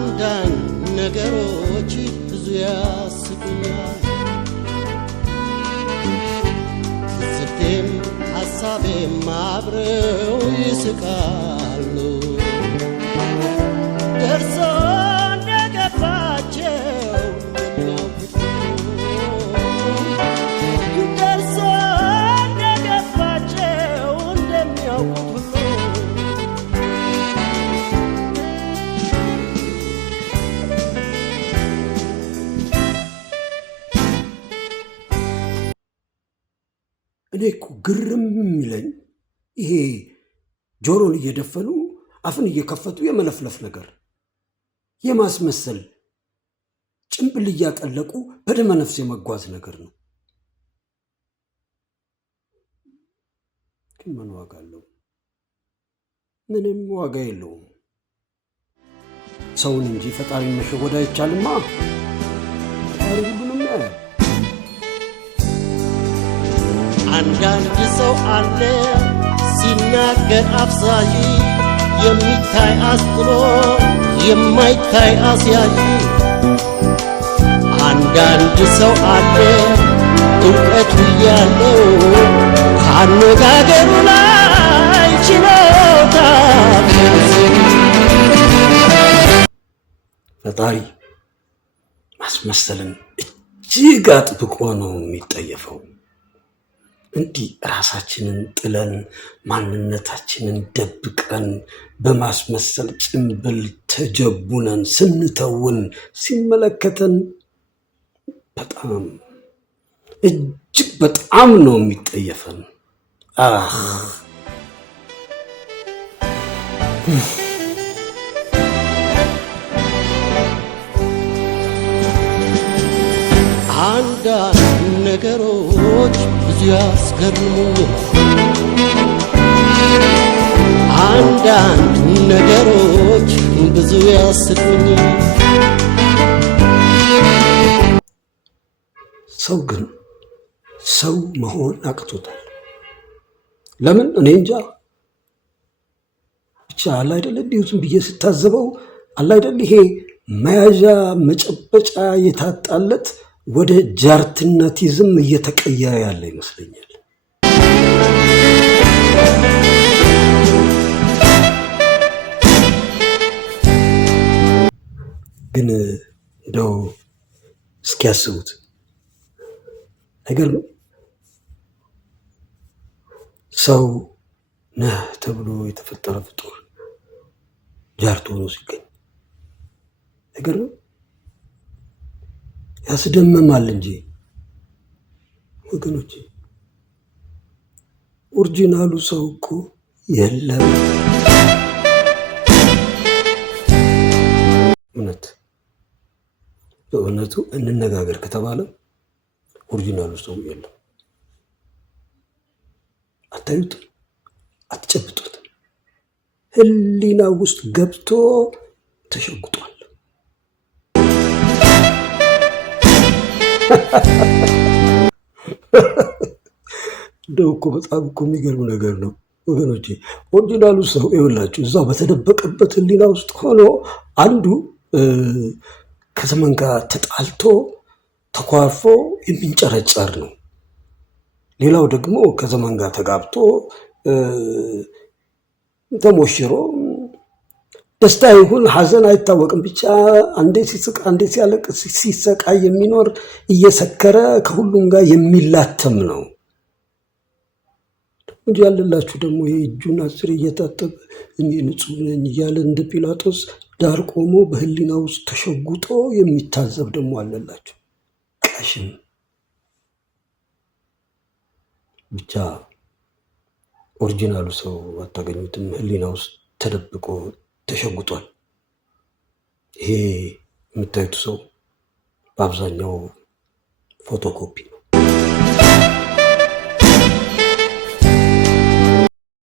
አንዳንድ ነገሮች ብዙ ያስቁኛል ትዝብቴም ሐሳቤም አብረው ይስቃሉ ደርሶ እንደገባቸው እንደሚያውቁት ደርሶ እንደገባቸው እንደሚያውቁት እኔ እኮ ግርም የሚለኝ ይሄ ጆሮን እየደፈኑ አፍን እየከፈቱ የመለፍለፍ ነገር የማስመሰል ጭንብል እያጠለቁ በደመ ነፍስ የመጓዝ ነገር ነው። ግን ምን ዋጋ አለው? ምንም ዋጋ የለውም። ሰውን እንጂ ፈጣሪን መሸወድ አይቻልማ። ፈጣሪ ሁሉንም ያያል። አንዳንድ ሰው አለ ሲናገር አፍዛዥ የሚታይ አስጥሎ የማይታይ አስያዥ አንዳንድ ሰው አለ እውቀቱ ያለው ካነጋገሩ ላይ ችሎታ ፈጣሪ ማስመሰልን እጅግ አጥብቆ ነው የሚጠየፈው። እንዲህ ራሳችንን ጥለን ማንነታችንን ደብቀን በማስመሰል ጭንብል ተጀቡነን ስንተውን ሲመለከተን በጣም እጅግ በጣም ነው የሚጠየፈን። አንዳንድ ነገሮች ብዙ ያስገርሙኛል አንዳንድ ነገሮች ብዙ ያስቁኛል ሰው ግን ሰው መሆን አቅቶታል። ለምን እኔ እንጃ ብቻ አለ አይደል እንዲሁ ዝም ብዬ ስታዘበው አለ አይደል ይሄ መያዣ መጨበጫ የታጣለት ወደ ጃርትነቲዝም እየተቀየረ ያለ ይመስለኛል። ግን እንደው እስኪያስቡት አይገርምም? ሰው ነህ ተብሎ የተፈጠረ ፍጡር ጃርት ሆኖ ሲገኝ አይገርምም? ያስደምማል እንጂ ወገኖች፣ ኦሪጂናሉ ሰው እኮ የለም። በእውነቱ እንነጋገር ከተባለ ኦሪጂናሉ ሰው የለም። አታዩትም? አትጨብጡትም? ህሊና ውስጥ ገብቶ ተሸጉጧል። እንደው እኮ በጣም እኮ የሚገርም ነገር ነው ወገኖቼ። ኦሪጂናሉ ሰው ይኸውላችሁ እዛው በተደበቀበት ህሊና ውስጥ ሆኖ አንዱ ከዘመን ጋር ተጣልቶ ተኳርፎ የሚንጨረጨር ነው። ሌላው ደግሞ ከዘመን ጋር ተጋብቶ ተሞሽሮ ደስታ ይሁን ሐዘን አይታወቅም፣ ብቻ አንዴ ሲስቅ አንዴ ሲያለቅስ ሲሰቃይ የሚኖር እየሰከረ ከሁሉም ጋር የሚላተም ነው እንጂ ያለላችሁ ደግሞ የእጁን አስር እየታጠበ እኔ ንጹህ ነኝ እያለ እንደ ጲላጦስ ዳር ቆሞ በህሊና ውስጥ ተሸጉጦ የሚታዘብ ደግሞ አለላችሁ። ቀሽም ብቻ ኦሪጂናሉ ሰው አታገኙትም። ህሊና ውስጥ ተደብቆ ተሸጉጧል። ይሄ የምታዩት ሰው በአብዛኛው ፎቶኮፒ ነው።